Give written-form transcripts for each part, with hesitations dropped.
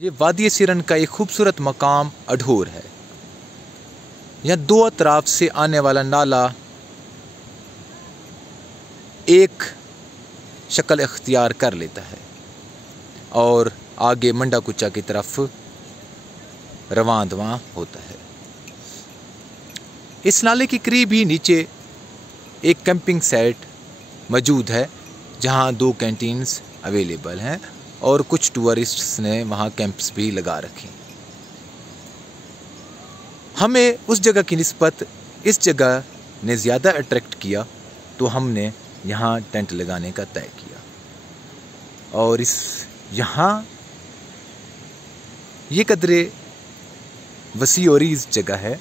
ये वादी सिरन का एक खूबसूरत मकाम अढोर है। यहाँ दो अतराफ से आने वाला नाला एक शक्ल इख्तियार कर लेता है और आगे मंडा कुचा की तरफ रवां दवां होता है। इस नाले के करीब ही नीचे एक कैंपिंग साइट मौजूद है जहाँ 2 कैंटीन्स अवेलेबल हैं और कुछ टूरिस्ट्स ने वहाँ कैंप्स भी लगा रखे। हमें उस जगह की निस्बत इस जगह ने ज़्यादा अट्रैक्ट किया तो हमने यहाँ टेंट लगाने का तय किया। और यहाँ ये कदरे वसी और इस जगह है।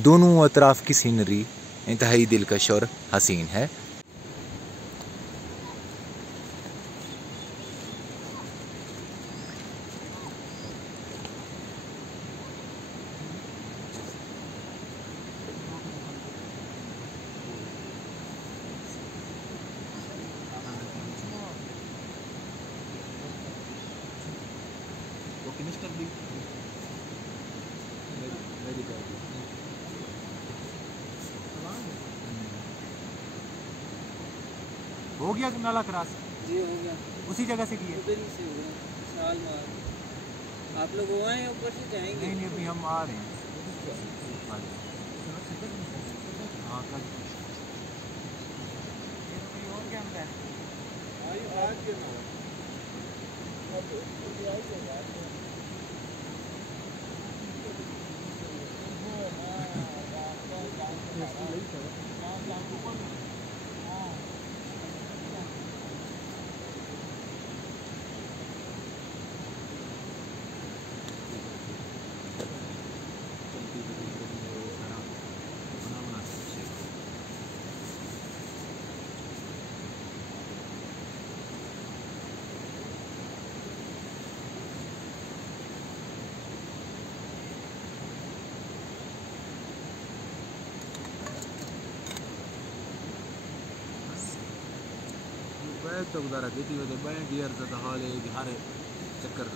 दोनों अतराफ की सीनरी इंतहाई दिलकश और हसीन है। हो गया नाला क्रॉस? जी हो गया। उसी जगह से किए? उधर ही से हो गया। साल मार आप लोग वहाँ हैं ऊपर से जाएंगे? नहीं अभी हम आ रहे हैं। हाँ कल और क्या है? तो गुजारा देती हो तो बैंड डियर से हाल है कि हर चक्कर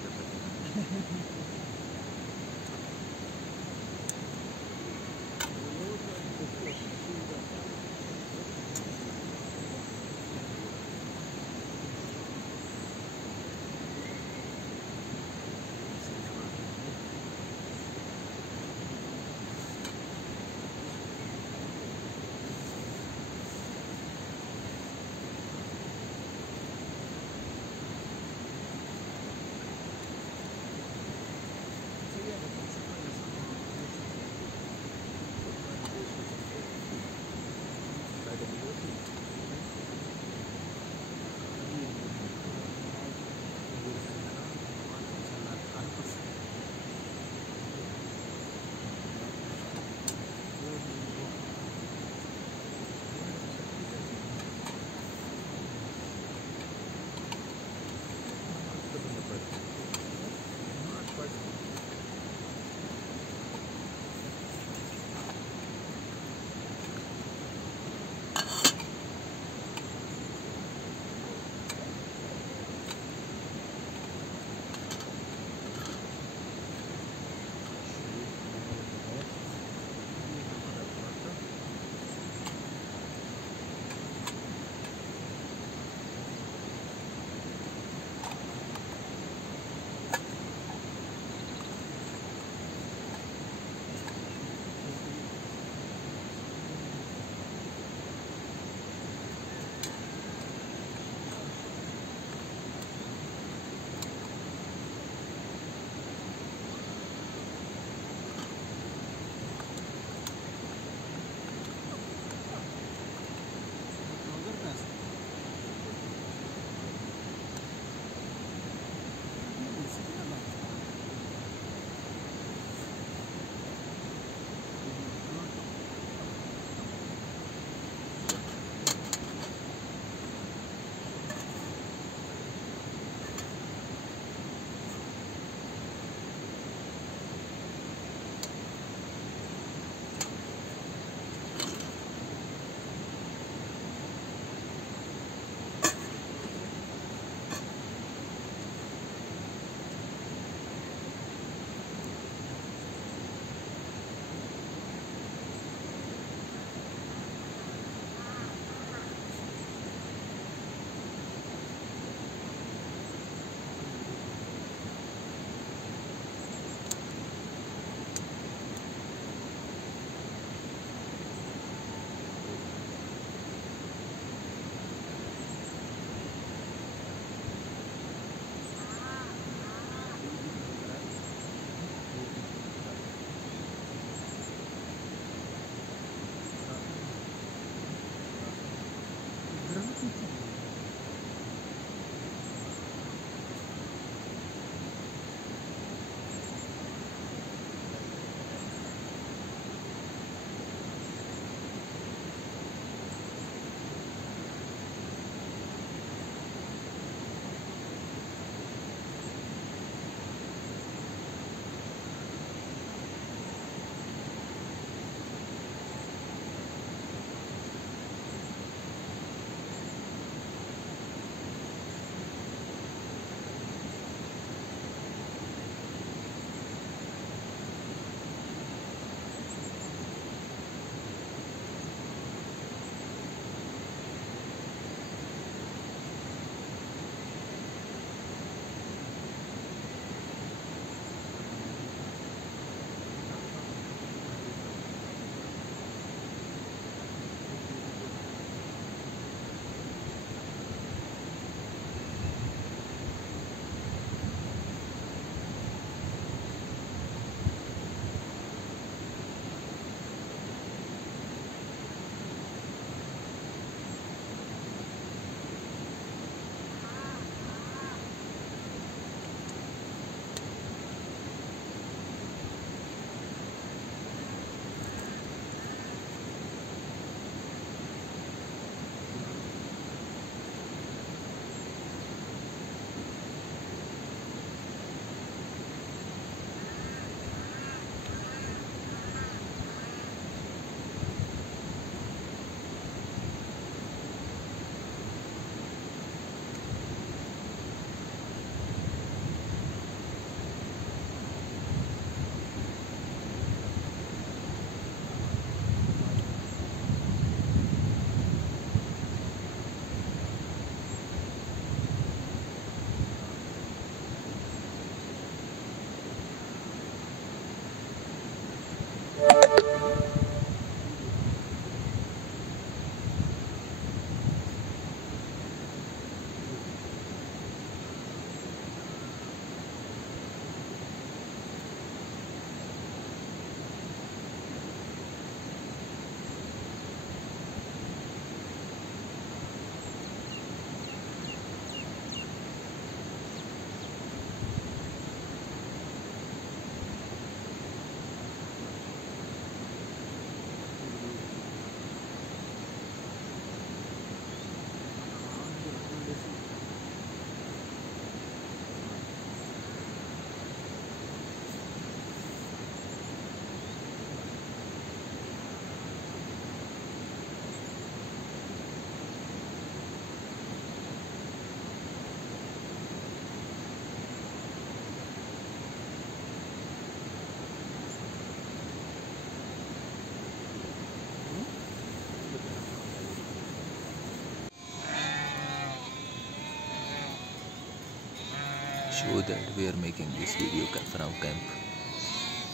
show that we are making this video from camp.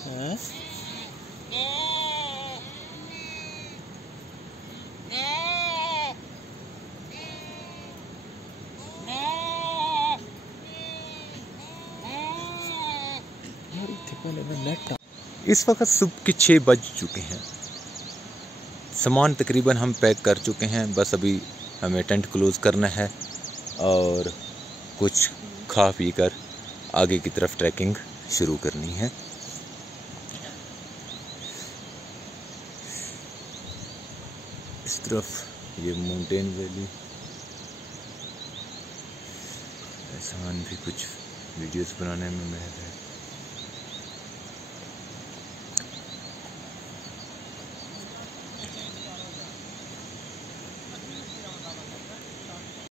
हाँ? इस वक्त सुबह के 6 बज चुके हैं। सामान तकरीबन हम पैक कर चुके हैं, बस अभी हमें टेंट क्लोज करना है और कुछ खा पी कर आगे की तरफ ट्रैकिंग शुरू करनी है। इस तरफ ये माउंटेन वैली, सामान भी कुछ वीडियोस बनाने में महल है।